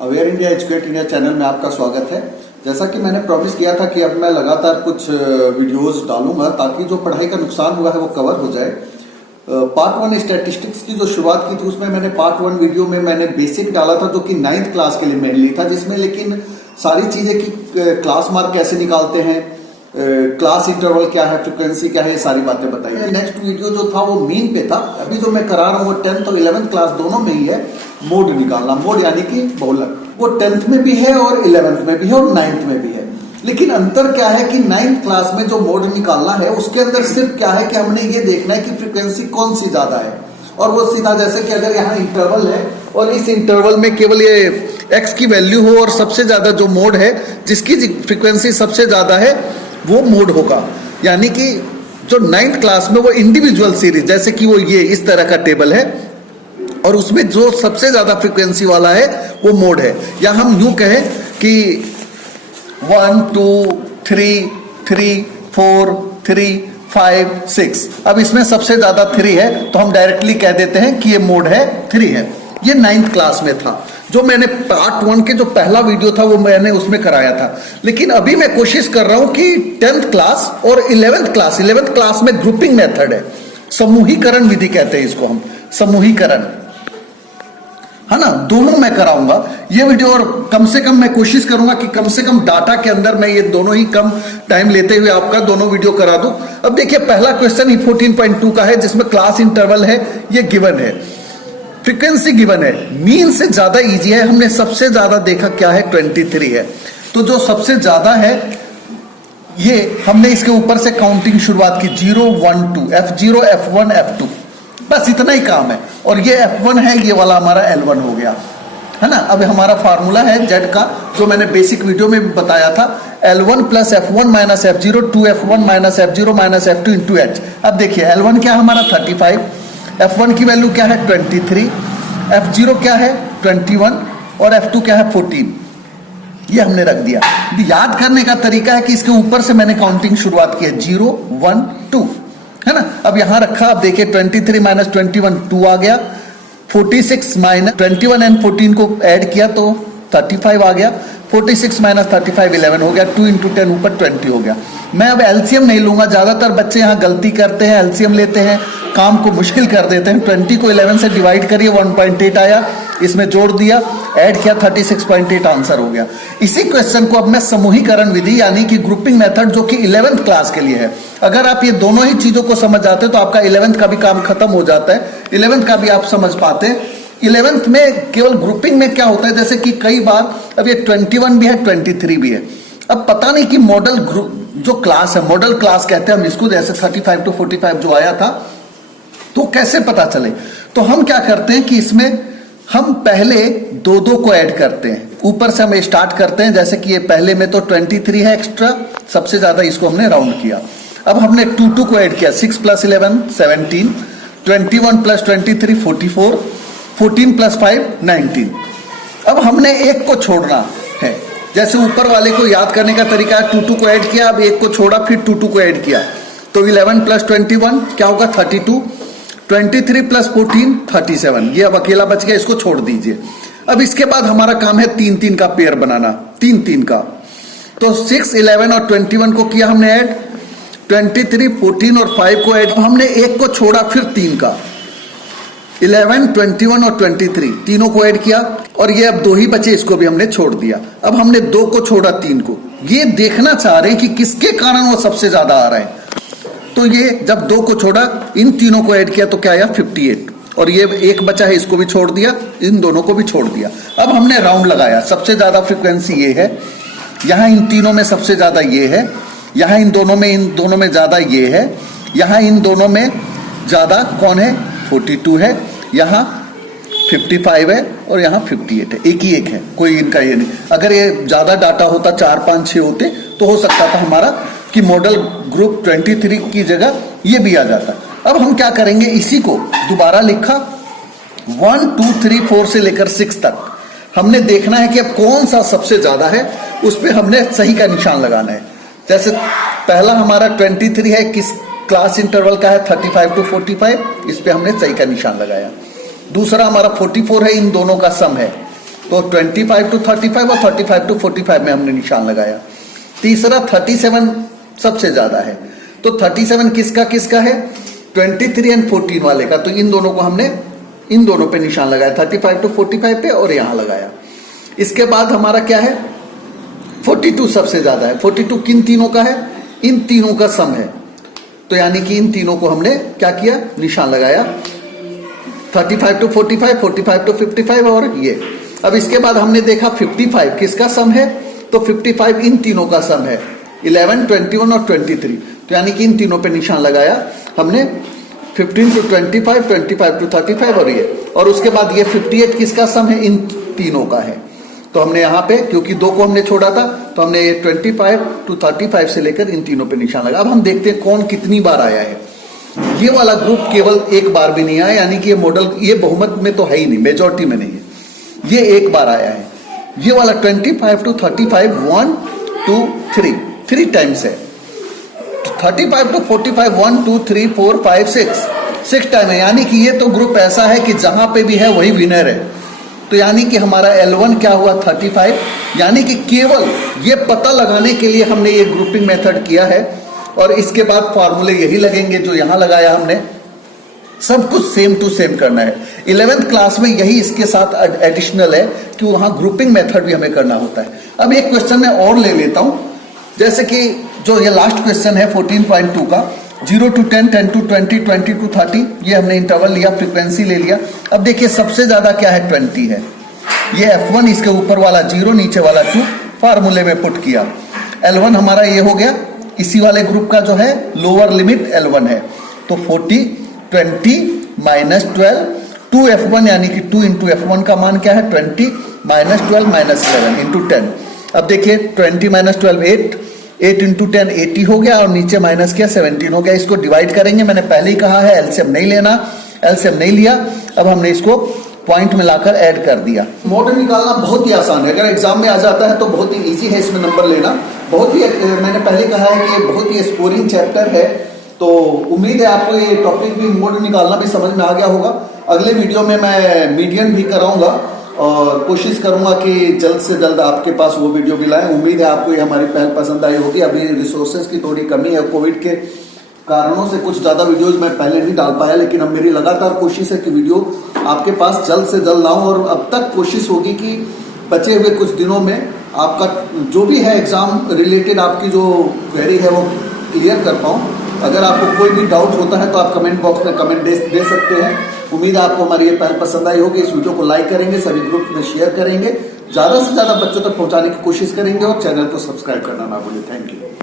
Aware India educate India channel में आपका स्वागत है। जैसा कि मैंने प्रॉमिस किया था कि अब मैं लगातार कुछ वीडियोस डालूंगा ताकि जो पढ़ाई का नुकसान हुआ है वो कवर हो जाए। पार्ट 1 स्टैटिस्टिक्स की जो शुरुआत की थी उसमें मैंने पार्ट 1 वीडियो में मैंने बेसिक डाला था जो कि 9th क्लास के लिए मेनली था, जिसमें लेकिन सारी चीजें कि क्लास मार्क कैसे निकालते हैं, क्लास इंटरवल क्या है, फ्रिक्वेंसी क्या है, ये सारी बातें बताई है। नेक्स्ट वीडियो जो था वो मीन पे था। अभी जो मैं करा रहा हूँ वो 10th और 11th क्लास दोनों में ही है। मोड निकालना, मोड यानी कि बहुलक, वो 10th में भी है और 11th में भी है और 9th में भी है। लेकिन अंतर क्या है कि 9th क्लास में जो मोड निकालना है उसके अंदर सिर्फ क्या है कि हमने ये देखना है कि फ्रिक्वेंसी कौन सी ज्यादा है, और वो सीधा जैसे कि अगर यहाँ इंटरवल है और इस इंटरवल में केवल ये x की वैल्यू हो और सबसे ज्यादा जो मोड है जिसकी फ्रिक्वेंसी सबसे ज्यादा है वो मोड होगा। यानी कि जो 9th क्लास में वो इंडिविजुअल सीरीज, जैसे कि वो ये इस तरह का टेबल है और उसमें जो सबसे ज्यादा फ्रिक्वेंसी वाला है वो मोड है। या हम यूं कहें कि 1 2 3 3 4 3 5 6, अब इसमें सबसे ज्यादा 3 है तो हम डायरेक्टली कह देते हैं कि ये मोड है 3 है। ये 9th क्लास में था। जो मैंने पार्ट 1 के जो पहला वीडियो था वो मैंने उसमें कराया था। लेकिन अभी मैं कोशिश कर रहा हूं कि 10th क्लास और 11th क्लास में ग्रुपिंग मेथड है, समूहीकरण विधि कहते हैं इसको हम, समूहीकरण है ना, दोनों मैं कराऊंगा ये वीडियो। और कम से कम मैं कोशिश करूंगा कि कम से कम डाटा के अंदर मैं ये दोनों ही कम टाइम लेते हुए आपका दोनों वीडियो करा दूं। अब देखिए पहला क्वेश्चन ही 14.2 का है जिसमें क्लास इंटरवल है, ये गिवन है, फ्रीक्वेंसी गिवन है, मीन से ज्यादा इजी है। हमने सबसे ज्यादा देखा क्या है, 23 है। तो जो सबसे ज्यादा है ये हमने इसके ऊपर से काउंटिंग शुरुआत की 0 1 2, F0 F1 F2, बस इतना ही काम है। और ये F1 है, ये वाला हमारा L1 हो गया, है ना। अब हमारा फार्मूला है Z का जो मैंने बेसिक वीडियो में बताया था, L1 plus F1 minus F0 2F1 minus F0 minus F2 into H। अब देखिए L1 क्या है हमारा 35, F1 की वैल्यू क्या है 23, F0 क्या है 21 और F2 क्या है 14। ये हमने रख दिया। याद करने का तरीका है कि इसके ऊपर से मैंने काउंटिंग शुरुआत की है 0 1 2, है ना। अब यहां रखा, अब देखिए 23 माइनस 21 2 आ गया, 46 माइनस 21 एंड 14 को ऐड किया तो 35 आ गया, 46 माइनस 35 11 हो गया, 2 इंटू 10 ऊपर 20 हो गया। मैं अब एलसीएम नहीं लूंगा, ज्यादातर बच्चे यहाँ गलती करते हैं, एलसीएम लेते हैं, काम को मुश्किल कर देते हैं। 20 को 11 से डिवाइड करिए 1.8 आया, इसमें जोड़ दिया, ऐड किया 36.8 आंसर हो गया। इसी क्वेश्चन को अब मैं समूहीकरण विधि यानी कि ग्रुपिंग मेथड जो कि 11th क्लास के लिए है, अगर आप ये दोनों ही चीजों को समझ जाते तो आपका 11th का भी काम खत्म हो जाता है, 11th का भी आप समझ पाते हैं। 11th में केवल ग्रुपिंग में क्या होता है, जैसे कि कई बार अब ये 21 भी है 23 भी है, अब पता नहीं कि मॉडल ग्रुप जो क्लास है, मॉडल क्लास कहते हैं हम इसको, जैसे 35 to 45 जो आया था, तो कैसे पता चले। तो हम क्या करते हैं कि इसमें हम पहले 2 को ऐड करते हैं, ऊपर से हम स्टार्ट करते हैं। जैसे कि ये पहले में तो 23 है एक्स्ट्रा, सबसे ज्यादा इसको हमने राउंड किया। अब हमने 2 को ऐड किया, 6 प्लस 11 17, 21 प्लस 23 44, 14 प्लस 5 19। अब हमने 1 को छोड़ना है, जैसे ऊपर वाले को याद करने का तरीका है, 2 को ऐड किया, अब 1 को छोड़ा, फिर 2 को ऐड किया, तो 11 प्लस 21 क्या होगा 32, 23 प्लस 14 37, ये अब अकेला बच गया, इसको छोड़ दीजिए। अब इसके बाद हमारा काम है 3 का पेयर बनाना, 3 का। तो 6 11 और 21 को किया हमने ऐड, 23 14 और 5 को ऐड, हमने 1 को छोड़ा, फिर 3 का 11 21 और 23 तीनों को ऐड किया, और ये अब 2 ही बचे, इसको भी हमने छोड़ दिया। अब हमने 2 को छोड़ा 3 को, ये देखना चाह रहे हैं कि किसके कारण वो सबसे ज्यादा आ रहा है। तो ये जब 2 को छोड़ा, इन तीनों को ऐड किया तो क्या आया 58, और ये 1 बचा है, इसको भी छोड़ दिया, इन दोनों को भी छोड़ दिया। अब हमने राउंड लगाया, सबसे ज्यादा फ्रीक्वेंसी ये है, यहां इन तीनों में सबसे ज्यादा ये है, यहां इन दोनों में ज्यादा ये है, यहां इन दोनों में ज्यादा कौन है 42 है, यहाँ 55 है और यहाँ 58 है, एक ही एक है, कोई इनका ये नहीं। अगर ये ज्यादा डाटा होता 4 5 6 होते तो हो सकता था हमारा कि मॉडल ग्रुप 23 की जगह ये भी आ जाता। अब हम क्या करेंगे, इसी को दोबारा लिखा 1 2 3 4 से लेकर 6 तक हमने देखना है कि अब कौन सा सबसे ज्यादा है, उस पर हमने सही का निशान लगाना है। जैसे पहला हमारा 23 है, किस क्लास इंटरवल का है 35 to 45, इस पे हमने सही का निशान लगाया। दूसरा हमारा 44 है, इन दोनों का सम है, तो 25 to 35 और 35 to 45 में हमने निशान लगाया। तीसरा 37 सबसे ज्यादा है, तो 37 किसका किसका है, 23 और 14 वाले का, तो इन दोनों को हमने इन दोनों पे निशान लगाया, 35 to 45 पे और यहां लगाया। इसके बाद हमारा क्या है, 42 सबसे ज्यादा है। 42 किन तीनों का है, इन तीनों का सम है, तो यानी कि इन तीनों को हमने क्या किया, निशान लगाया। 35 to 45, 45 to 55 और ये। अब इसके बाद हमने देखा 55 किसका सम है, तो 55 इन तीनों का सम है, 11, 21 और 23, तो यानी कि इन तीनों पे निशान लगाया हमने। 15 to 25, 25 to 35 और ये, और उसके बाद ये 58 किसका सम है, इन तीनों का है, तो हमने यहाँ पे क्योंकि दो को हमने छोड़ा था तो हमने ये 25 to 35 से लेकर इन तीनों पे निशान लगा। अब हम देखते हैं कौन कितनी बार आया है। ये वाला ग्रुप केवल एक बार भी नहीं आया, यानी कि ये मॉडल, ये बहुमत में तो है ही नहीं, मेजॉरिटी में नहीं है, ये एक बार आया है। ये वाला 25 to 35 1 2 3 टाइम्स है। 35 to 45 1 2 3 4 5 6 टाइम है, यानी कि ये तो ग्रुप ऐसा है कि जहां पे भी है वही विनर है। तो यानी कि हमारा L1 क्या हुआ, 35, यानी कि केवल ये पता लगाने के लिए हमने ये ग्रुपिंग मेथड किया है, और इसके बाद फॉर्मूले यही लगेंगे जो यहां लगाया हमने, सब कुछ सेम टू सेम करना है। 11th क्लास में यही इसके साथ एडिशनल है कि वहां ग्रुपिंग मेथड भी हमें करना होता है। अब एक क्वेश्चन मैं और ले लेता हूं, जैसे कि जो ये लास्ट क्वेश्चन है 14.2 का, 0 to 10, 10 to 20, 20 to 30, ये हमने इंटरवल लिया, फ्रीक्वेंसी ले लिया। अब देखिए सबसे ज्यादा क्या है, 20 है। ये F1 इसके ऊपर वाला 0, नीचे वाला 2, फार्मूले में पुट किया। L1 हमारा ये हो गया, इसी वाले ग्रुप का जो है लोअर लिमिट L1 है, तो 40, 20 माइनस 12, 2F1 यानी कि 2 इंटू F1 का मान क्या है, 20 माइनस 12 माइनस 11 इंटू 10। अब देखिए 20 माइनस 12 8 इंटू 10 80 हो गया, और नीचे माइनस किया 17 हो गया। इसको डिवाइड करेंगे, मैंने पहले ही कहा है एलसीएम नहीं लेना, एलसीएम नहीं लिया। अब हमने इसको पॉइंट में लाकर ऐड कर दिया। मॉडल निकालना बहुत ही आसान है, अगर एग्जाम में आ जाता है तो बहुत ही इजी है इसमें नंबर लेना। बहुत ही, मैंने पहले कहा है कि ये बहुत ही स्कोरिंग चैप्टर है, तो उम्मीद है आपको ये टॉपिक भी, मॉडल निकालना भी समझ में आ गया होगा। अगले वीडियो में मैं मीडियन भी कराऊंगा और कोशिश करूंगा कि जल्द से जल्द आपके पास वो वीडियो भी लाएं। उम्मीद है आपको ये हमारी पहल पसंद आई होगी। अभी रिसोर्सेज की थोड़ी कमी है, कोविड के कारणों से कुछ ज्यादा वीडियोस मैं पहले नहीं डाल पाया, लेकिन अब मेरी लगातार कोशिश है कि वीडियो आपके पास जल्द से जल्द लाऊं, और अब तक कोशिश होगी कि बचे हुए कुछ दिनों में आपका जो भी है एग्जाम रिलेटेड आपकी जो क्वेरी है वो क्लियर कर पाऊं। अगर आपको कोई भी डाउट होता है तो आप कमेंट बॉक्स में कमेंट दे सकते हैं। उम्मीद है आपको हमारी ये पहल पसंद आई होगी। इस वीडियो को लाइक करेंगे, सभी ग्रुप में शेयर करेंगे, ज्यादा से ज्यादा बच्चों तक पहुंचाने की कोशिश करेंगे, और चैनल को सब्सक्राइब करना ना भूलें। Thank you.